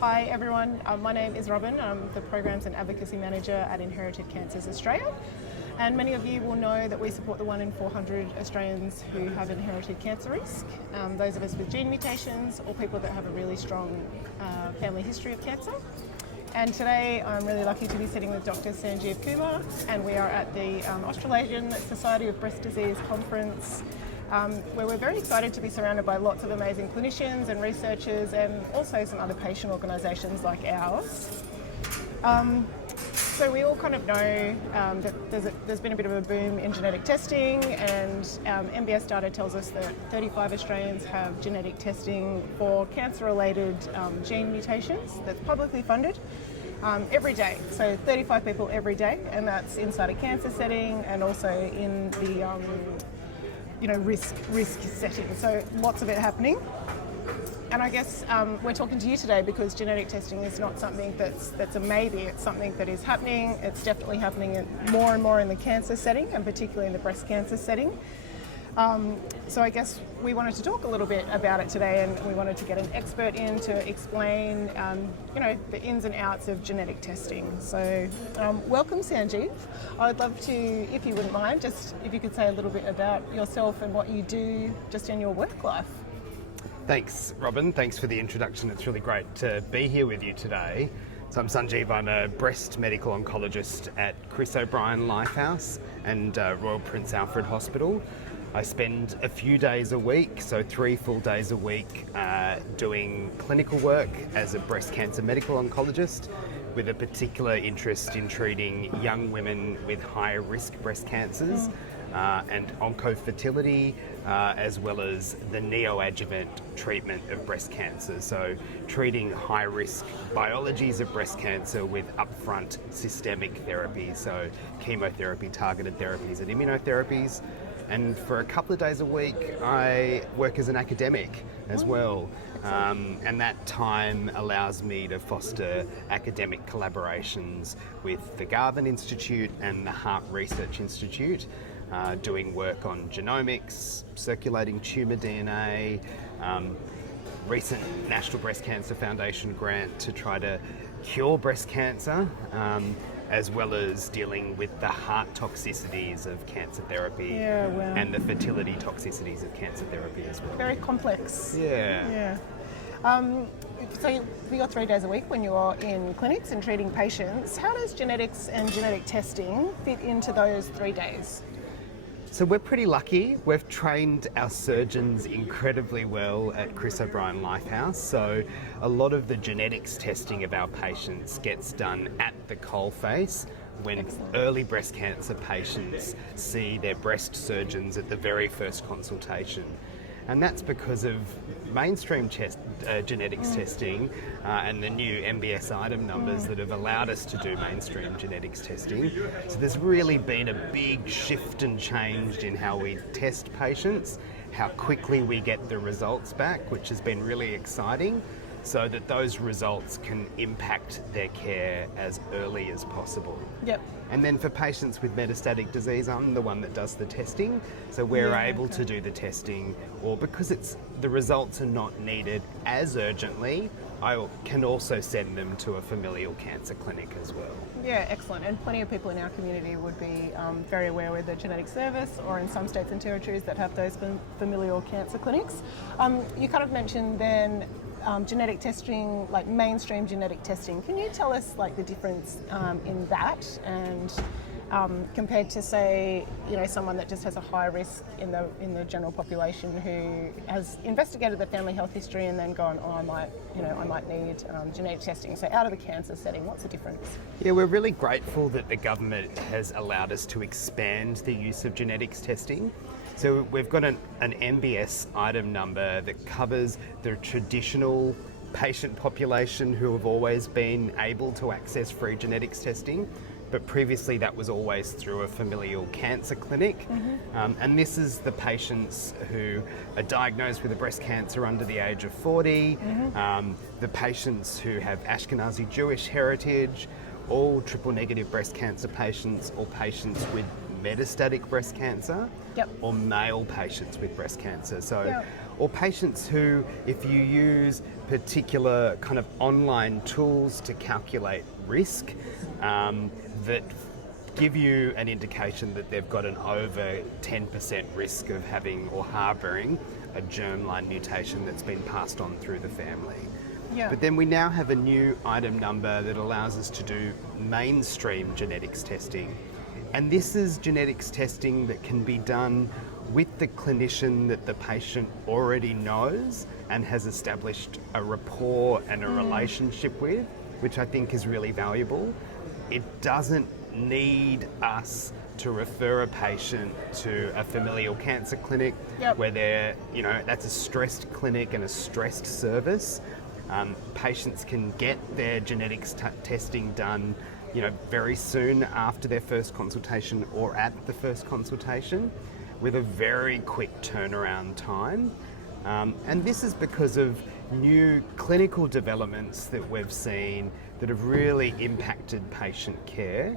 Hi everyone, my name is Robyn. I'm the Programs and Advocacy Manager at Inherited Cancers Australia. And many of you will know that we support the 1 in 400 Australians who have inherited cancer risk, those of us with gene mutations or people that have a really strong family history of cancer. And today I'm really lucky to be sitting with Dr. Sanjeev Kumar, and we are at the Australasian Society of Breast Disease Conference, where we're very excited to be surrounded by lots of amazing clinicians and researchers and also some other patient organisations like ours. So we all kind of know that there's been a bit of a boom in genetic testing, and MBS data tells us that 35 Australians have genetic testing for cancer-related gene mutations that's publicly funded every day. So 35 people every day, and that's inside a cancer setting and also in the risk setting. So lots of it happening. And I guess we're talking to you today because genetic testing is not something that's a maybe, it's something that is happening. It's definitely happening more and more in the cancer setting, and particularly in the breast cancer setting. So I guess we wanted to talk a little bit about it today, and we wanted to get an expert in to explain the ins and outs of genetic testing. So welcome, Sanjeev. I'd love to, if you wouldn't mind, just if you could say a little bit about yourself and what you do just in your work life. Thanks, Robyn. Thanks for the introduction. It's really great to be here with you today. So I'm Sanjeev. I'm a breast medical oncologist at Chris O'Brien Lifehouse and Royal Prince Alfred Hospital. I spend a few days a week, so 3 full days a week, doing clinical work as a breast cancer medical oncologist with a particular interest in treating young women with high-risk breast cancers and oncofertility, as well as the neoadjuvant treatment of breast cancer. So treating high-risk biologies of breast cancer with upfront systemic therapy, so chemotherapy, targeted therapies and immunotherapies. And for a couple of days a week, I work as an academic as well. And that time allows me to foster academic collaborations with the Garvan Institute and the Heart Research Institute, doing work on genomics, circulating tumour DNA, recent National Breast Cancer Foundation grant to try to cure breast cancer, as well as dealing with the heart toxicities of cancer therapy and the fertility toxicities of cancer therapy as well. Very complex. Yeah. So for your 3 days a week when you're in clinics and treating patients, how does genetics and genetic testing fit into those 3 days? So we're pretty lucky. We've trained our surgeons incredibly well at Chris O'Brien Lifehouse. So a lot of the genetics testing of our patients gets done at the coalface when early breast cancer patients see their breast surgeons at the very first consultation. And that's because of mainstream genetics testing and the new MBS item numbers that have allowed us to do mainstream genetics testing. So there's really been a big shift and change in how we test patients, how quickly we get the results back, which has been really exciting, so that those results can impact their care as early as possible. Yep. And then for patients with metastatic disease, I'm the one that does the testing. So we're able to do the testing, or because the results are not needed as urgently, I can also send them to a familial cancer clinic as well. Yeah, excellent. And plenty of people in our community would be very aware with the genetic service, or in some states and territories that have those familial cancer clinics. You kind of mentioned then genetic testing, like mainstream genetic testing. Can you tell us like the difference in that and compared to, say, someone that just has a high risk in the general population who has investigated the family health history and then gone, I might need genetic testing. So out of the cancer setting, what's the difference? Yeah, we're really grateful that the government has allowed us to expand the use of genetics testing. So we've got an MBS item number that covers the traditional patient population who have always been able to access free genetics testing, but previously that was always through a familial cancer clinic. And this is the patients who are diagnosed with a breast cancer under the age of 40, the patients who have Ashkenazi Jewish heritage, all triple negative breast cancer patients, or patients with metastatic breast cancer, or male patients with breast cancer. So or patients who, if you use particular kind of online tools to calculate risk, that give you an indication that they've got an over 10% risk of having or harbouring a germline mutation that's been passed on through the family. Yeah. But then we now have a new item number that allows us to do mainstream genetics testing. And this is genetics testing that can be done with the clinician that the patient already knows and has established a rapport and a relationship with, which I think is really valuable. It doesn't need us to refer a patient to a familial cancer clinic where they're, that's a stressed clinic and a stressed service. Patients can get their genetics testing done, very soon after their first consultation or at the first consultation with a very quick turnaround time. And this is because of new clinical developments that we've seen that have really impacted patient care.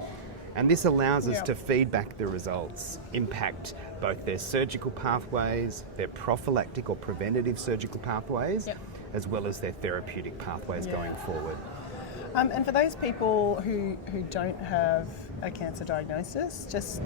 And this allows us to feedback the results, impact both their surgical pathways, their prophylactic or preventative surgical pathways, as well as their therapeutic pathways going forward. And for those people who don't have a cancer diagnosis, just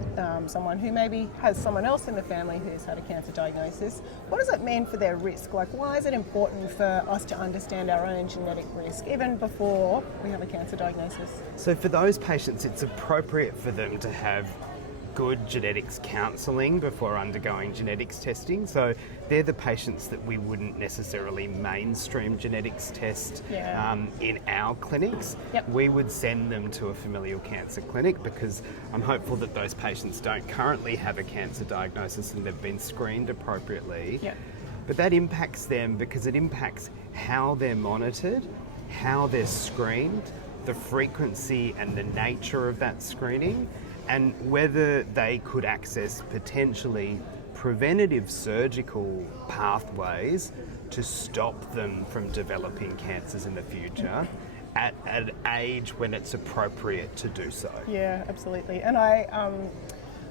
someone who maybe has someone else in the family who's had a cancer diagnosis, what does it mean for their risk? Like, why is it important for us to understand our own genetic risk even before we have a cancer diagnosis? So for those patients, it's appropriate for them to have good genetics counselling before undergoing genetics testing. So they're the patients that we wouldn't necessarily mainstream genetics test in our clinics. We would send them to a familial cancer clinic because I'm hopeful that those patients don't currently have a cancer diagnosis and they've been screened appropriately. But that impacts them because it impacts how they're monitored, how they're screened, the frequency and the nature of that screening, and whether they could access potentially preventative surgical pathways to stop them from developing cancers in the future at an age when it's appropriate to do so. Yeah, absolutely. And I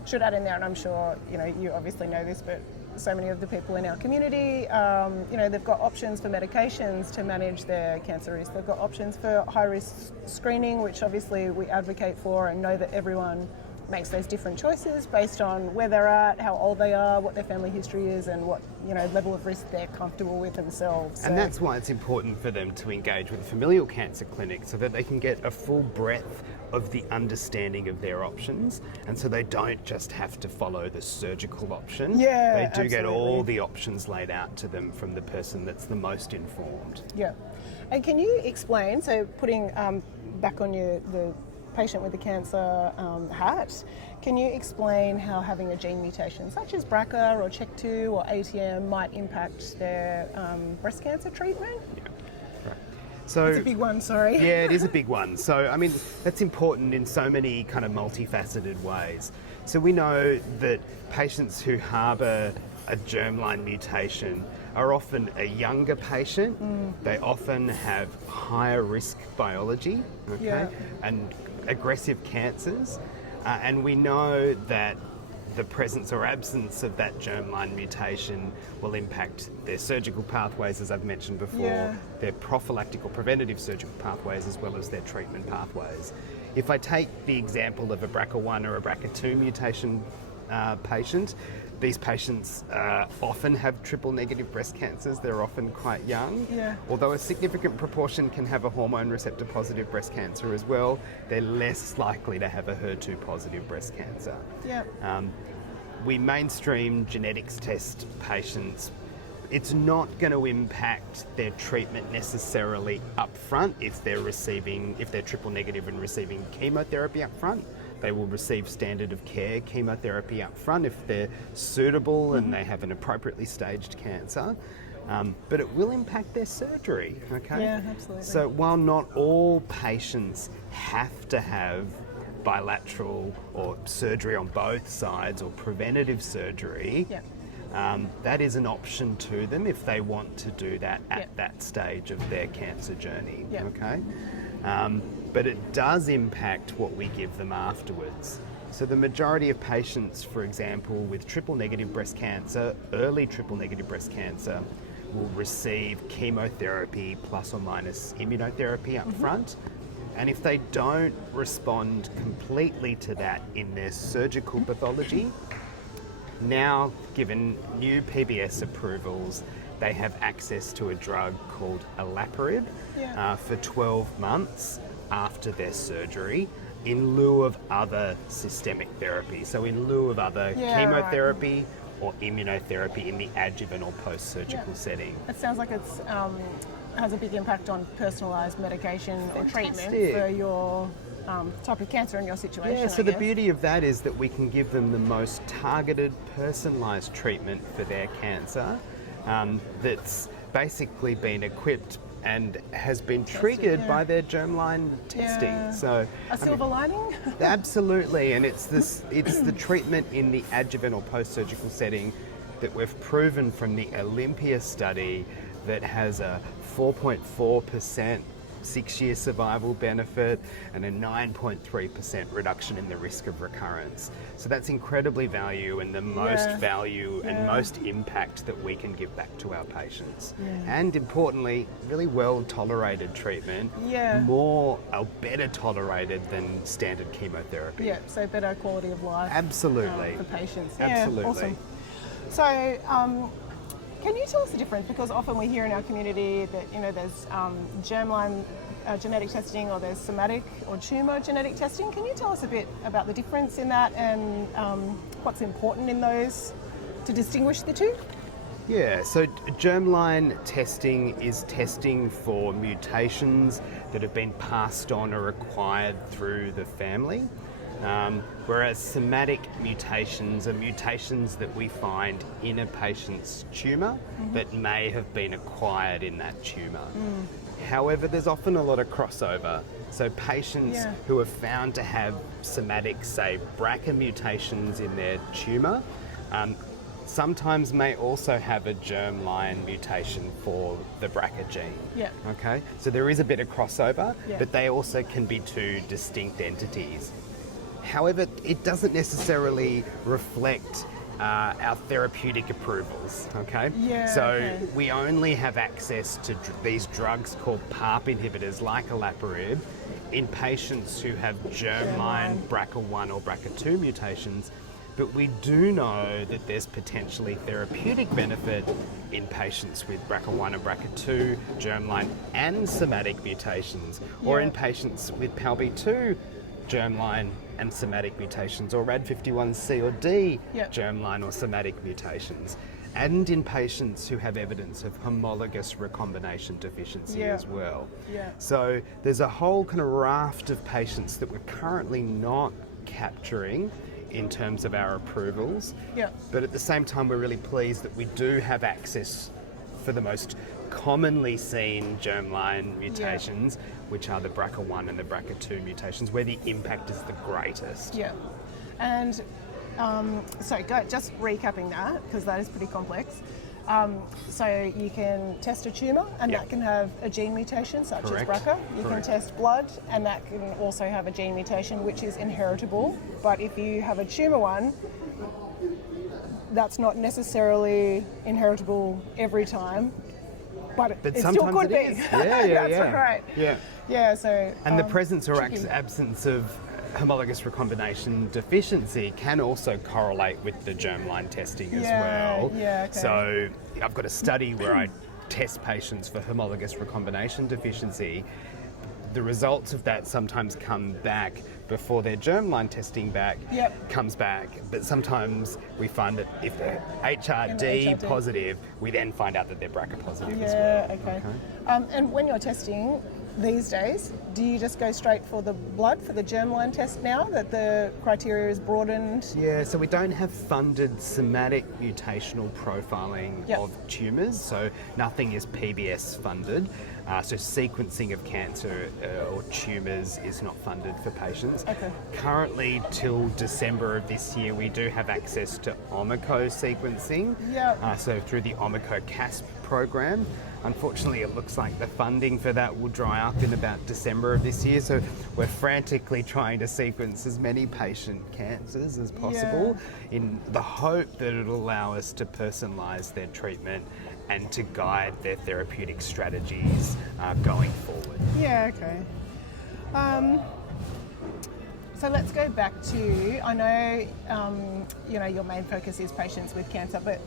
should add in there, and I'm sure you obviously know this, but so many of the people in our community, they've got options for medications to manage their cancer risk. They've got options for high-risk screening, which obviously we advocate for and know that everyone makes those different choices based on where they're at, how old they are, what their family history is, and what level of risk they're comfortable with themselves. And that's why it's important for them to engage with a familial cancer clinic so that they can get a full breadth of the understanding of their options, and so they don't just have to follow the surgical option. They do get all the options laid out to them from the person that's the most informed. And can you explain, so putting back on the patient with the cancer hat, can you explain how having a gene mutation such as BRCA or CHEK2 or ATM might impact their breast cancer treatment? So it's a big one, sorry. Yeah, it is a big one. So, that's important in so many kind of multifaceted ways. So we know that patients who harbour a germline mutation are often a younger patient. They often have higher risk biology, and aggressive cancers. And we know that the presence or absence of that germline mutation will impact their surgical pathways, as I've mentioned before, their prophylactic or preventative surgical pathways, as well as their treatment pathways. If I take the example of a BRCA1 or a BRCA2 mutation patient, these patients often have triple negative breast cancers. They're often quite young. Although a significant proportion can have a hormone receptor positive breast cancer as well, they're less likely to have a HER2 positive breast cancer. We mainstream genetics test patients. It's not going to impact their treatment necessarily up front if they're triple negative and receiving chemotherapy up front. They will receive standard of care chemotherapy up front if they're suitable and they have an appropriately staged cancer. But it will impact their surgery, Yeah, absolutely. So while not all patients have to have bilateral or surgery on both sides or preventative surgery, that is an option to them if they want to do that at that stage of their cancer journey, but it does impact what we give them afterwards. So the majority of patients, for example, with triple negative breast cancer, early triple negative breast cancer, will receive chemotherapy plus or minus immunotherapy up front. And if they don't respond completely to that in their surgical pathology, now given new PBS approvals, they have access to a drug called olaparib for 12 months after their surgery in lieu of other systemic therapy. So in lieu of other chemotherapy or immunotherapy in the adjuvant or post-surgical setting. It sounds like it's has a big impact on personalised medication or treatment for your type of cancer in your situation. Yeah, so the beauty of that is that we can give them the most targeted, personalised treatment for their cancer that's basically been equipped and has been triggered by their germline testing. So a silver lining? Absolutely, and it's the treatment in the adjuvant or post-surgical setting that we've proven from the Olympia study that has a 4.4% 6-year survival benefit and a 9.3% reduction in the risk of recurrence. So that's incredibly value and the most value and most impact that we can give back to our patients. And importantly, really well tolerated treatment, better tolerated than standard chemotherapy. Yeah, so better quality of life. Absolutely. For patients. Absolutely. Yeah, awesome. So, can you tell us the difference? Because often we hear in our community that, there's germline genetic testing, or there's somatic or tumour genetic testing. Can you tell us a bit about the difference in that and what's important in those to distinguish the two? Yeah, so germline testing is testing for mutations that have been passed on or acquired through the family. Whereas somatic mutations are mutations that we find in a patient's tumour that may have been acquired in that tumour. However, there's often a lot of crossover. So patients who are found to have somatic, say, BRCA mutations in their tumour, sometimes may also have a germline mutation for the BRCA gene. Okay, so there is a bit of crossover, but they also can be two distinct entities. However, it doesn't necessarily reflect our therapeutic approvals, okay? We only have access to these drugs called PARP inhibitors like olaparib in patients who have germline BRCA1 or BRCA2 mutations, but we do know that there's potentially therapeutic benefit in patients with BRCA1 and BRCA2, germline and somatic mutations, or in patients with PALB2 germline and somatic mutations, or RAD51C or D germline or somatic mutations, and in patients who have evidence of homologous recombination deficiency as well. So there's a whole kind of raft of patients that we're currently not capturing in terms of our approvals, but at the same time we're really pleased that we do have access for the most commonly seen germline mutations, which are the BRCA1 and the BRCA2 mutations, where the impact is the greatest. And so just recapping that, because that is pretty complex. So you can test a tumour and that can have a gene mutation such as BRCA. You can test blood and that can also have a gene mutation which is inheritable. But if you have a tumour one, that's not necessarily inheritable every time. But it still could be. That's right. So and the presence or absence of homologous recombination deficiency can also correlate with the germline testing as well. So I've got a study where I test patients for homologous recombination deficiency. The results of that sometimes come back before their germline testing comes back, but sometimes we find that if they're HRD positive, we then find out that they're BRCA positive as well. And when you're testing these days, do you just go straight for the blood, for the germline test now that the criteria is broadened? So we don't have funded somatic mutational profiling of tumours, so nothing is PBS funded. So sequencing of cancer or tumours is not funded for patients. Currently, till December of this year, we do have access to Omico sequencing, so through the Omico CASP program. Unfortunately, it looks like the funding for that will dry up in about December of this year, so we're frantically trying to sequence as many patient cancers as possible in the hope that it'll allow us to personalise their treatment and to guide their therapeutic strategies going forward. Yeah, okay. So let's go back to, I know, your main focus is patients with cancer, but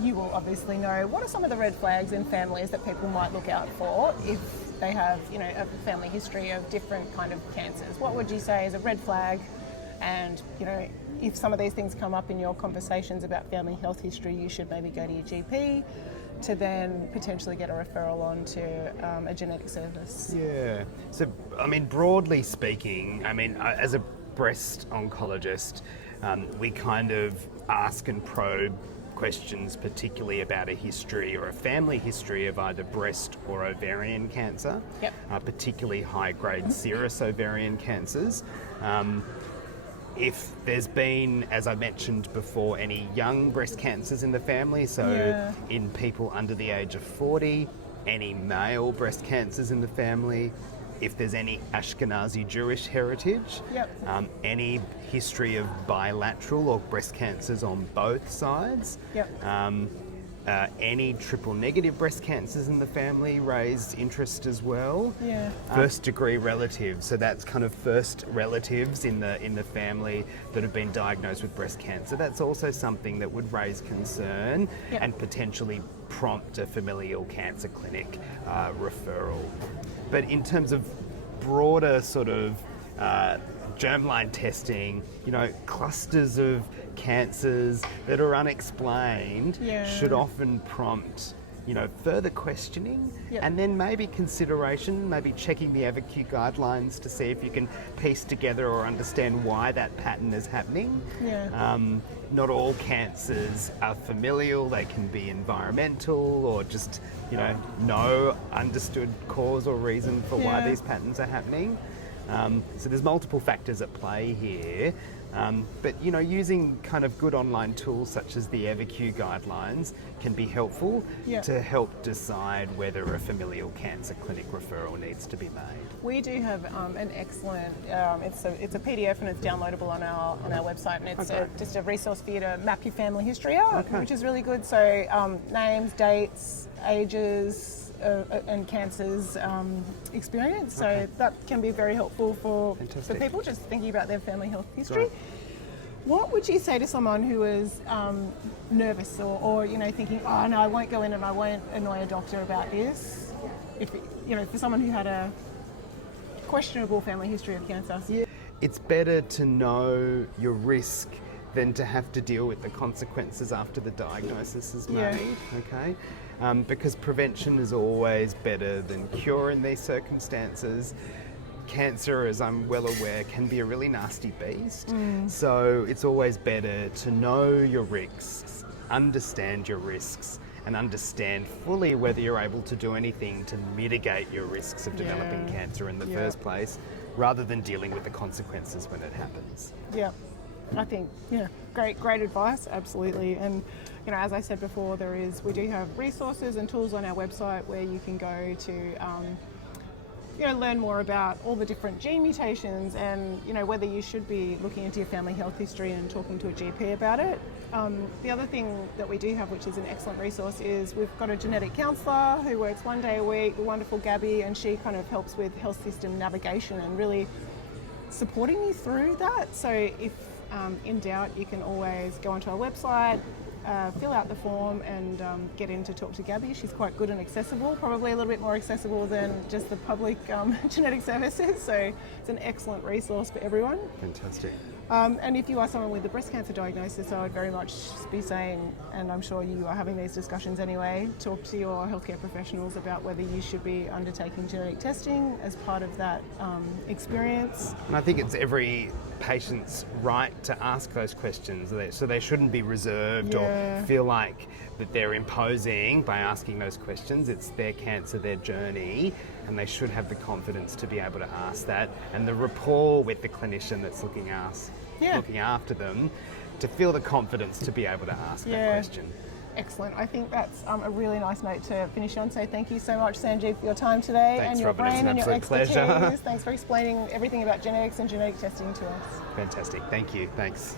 you will obviously know, what are some of the red flags in families that people might look out for if they have, a family history of different kind of cancers? What would you say is a red flag? And, if some of these things come up in your conversations about family health history, you should maybe go to your GP to then potentially get a referral on to a genetic service. Yeah. So, broadly speaking, as a breast oncologist, we kind of ask and probe questions particularly about a history or a family history of either breast or ovarian cancer, particularly high-grade serous ovarian cancers. If there's been, as I mentioned before, any young breast cancers in the family, so in people under the age of 40, any male breast cancers in the family, if there's any Ashkenazi Jewish heritage, any history of bilateral or breast cancers on both sides, any triple negative breast cancers in the family raised interest as well. First degree relatives, so that's kind of first relatives in the family that have been diagnosed with breast cancer. That's also something that would raise concern and potentially prompt a familial cancer clinic referral. But in terms of broader sort of germline testing, clusters of cancers that are unexplained should often prompt, further questioning and then maybe consideration, maybe checking the Advocacy guidelines to see if you can piece together or understand why that pattern is happening. Not all cancers are familial, they can be environmental or just, no understood cause or reason for why these patterns are happening. So there's multiple factors at play here, but using kind of good online tools such as the Advocacy guidelines can be helpful to help decide whether a familial cancer clinic referral needs to be made. We do have an excellent, it's a PDF and it's downloadable on our website, and it's just a resource for you to map your family history out, which is really good. So names, dates, ages, and cancers experience. So that can be very helpful for people just thinking about their family health history. What would you say to someone who is nervous or thinking, oh no, I won't go in and I won't annoy a doctor about this? If for someone who had a questionable family history of cancer. It's better to know your risk than to have to deal with the consequences after the diagnosis is made, because prevention is always better than cure in these circumstances. Cancer, as I'm well aware, can be a really nasty beast, so it's always better to know your risks, understand your risks, and understand fully whether you're able to do anything to mitigate your risks of developing cancer in the first place, rather than dealing with the consequences when it happens. I think, great advice, absolutely. And, as I said before, we do have resources and tools on our website where you can go to, learn more about all the different gene mutations and, whether you should be looking into your family health history and talking to a GP about it. The other thing that we do have, which is an excellent resource, is we've got a genetic counsellor who works 1 day a week, the wonderful Gabby, and she kind of helps with health system navigation and really supporting you through that. So if in doubt, you can always go onto our website, fill out the form and get in to talk to Gabby. She's quite good and accessible, probably a little bit more accessible than just the public genetic services, so it's an excellent resource for everyone. Fantastic. And if you are someone with a breast cancer diagnosis, I would very much be saying, and I'm sure you are having these discussions anyway, talk to your healthcare professionals about whether you should be undertaking genetic testing as part of that experience. And I think it's every patient's right to ask those questions, so they shouldn't be reserved or feel like that they're imposing by asking those questions. It's their cancer, their journey, and they should have the confidence to be able to ask that, and the rapport with the clinician that's looking after them, to feel the confidence to be able to ask that question. Excellent. I think that's a really nice note to finish on. So thank you so much, Sanjeev, for your time today. Thanks, and your Robyn. brain and your expertise. Pleasure. Thanks for explaining everything about genetics and genetic testing to us. Fantastic. Thank you. Thanks.